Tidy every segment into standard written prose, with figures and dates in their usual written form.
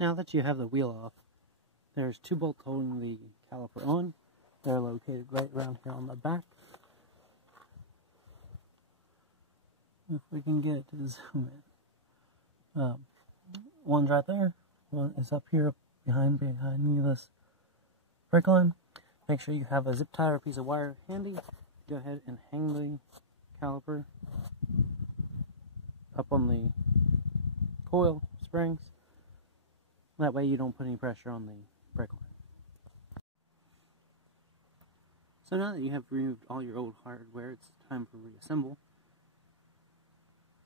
Now that you have the wheel off, there's two bolts holding the caliper on. They're located right around here on the back. If we can get it to zoom in. One's right there. One is up here behind me this brake line. Make sure you have a zip tie or piece of wire handy. Go ahead and hang the caliper up on the coil springs. That way you don't put any pressure on the brake line. So now that you have removed all your old hardware, it's time for reassemble.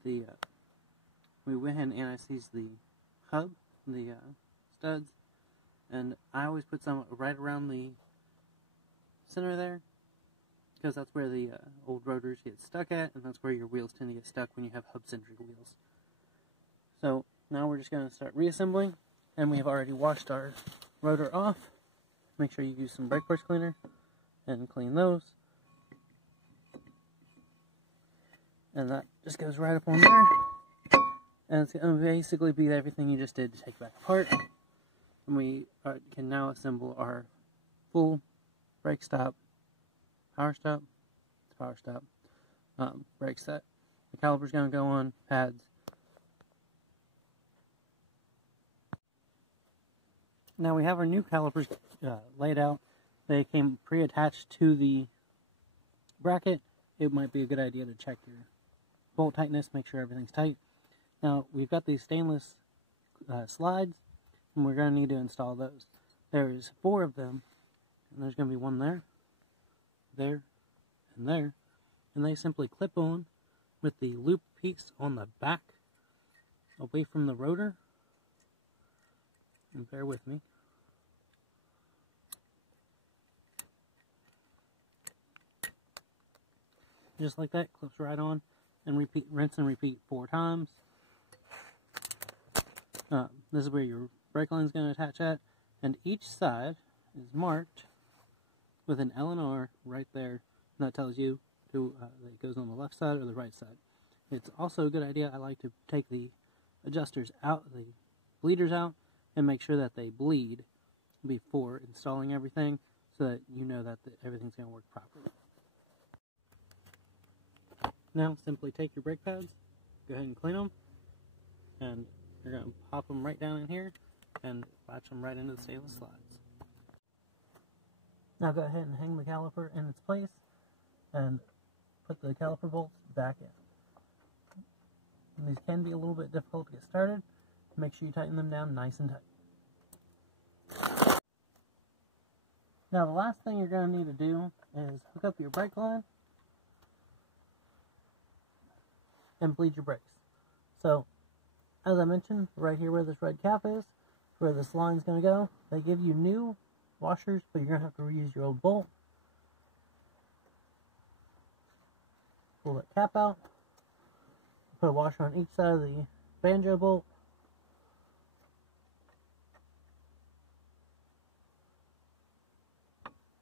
We went ahead and anti-seized the hub, the studs, and I always put some right around the center there, because that's where the old rotors get stuck at, and that's where your wheels tend to get stuck when you have hub-centric wheels. So now we're just going to start reassembling, and we have already washed our rotor off. Make sure you use some brake force cleaner and clean those. And that just goes right up on there. And it's going to basically be everything you just did to take back apart. And we can now assemble our full brake stop, power stop, brake set. The caliper's going to go on, pads. Now we have our new calipers laid out. They came pre-attached to the bracket. It might be a good idea to check your bolt tightness, make sure everything's tight. Now we've got these stainless slides, and we're going to need to install those. There's 4 of them, and there's going to be one there, there, and there, and they simply clip on with the loop piece on the back away from the rotor. And bear with me. Just like that, clips right on, and repeat, rinse and repeat 4 times. This is where your brake line is going to attach at, and each side is marked with an L and R right there, and that tells you that it goes on the left side or the right side. It's also a good idea, I like to take the adjusters out, the bleeders out, and make sure that they bleed before installing everything, so that you know that everything's going to work properly. Now simply take your brake pads, go ahead and clean them, and you're going to pop them right down in here and latch them right into the stainless slides. Now go ahead and hang the caliper in its place and put the caliper bolts back in. And these can be a little bit difficult to get started. Make sure you tighten them down nice and tight. Now the last thing you're going to need to do is hook up your brake line and bleed your brakes. So, as I mentioned, right here where this red cap is, where this line's going to go, they give you new washers, but you're going to have to reuse your old bolt. Pull that cap out, put a washer on each side of the banjo bolt,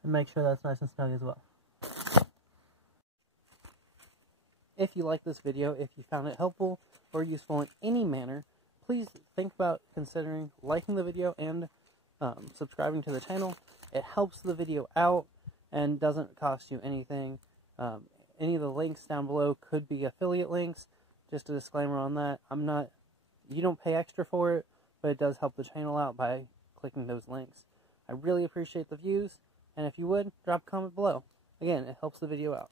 and make sure that's nice and snug as well. If you like this video, if you found it helpful or useful in any manner, please think about considering liking the video and subscribing to the channel. It helps the video out and doesn't cost you anything. Any of the links down below could be affiliate links. Just a disclaimer on that. You don't pay extra for it, but it does help the channel out by clicking those links. I really appreciate the views, and if you would, drop a comment below. Again, it helps the video out.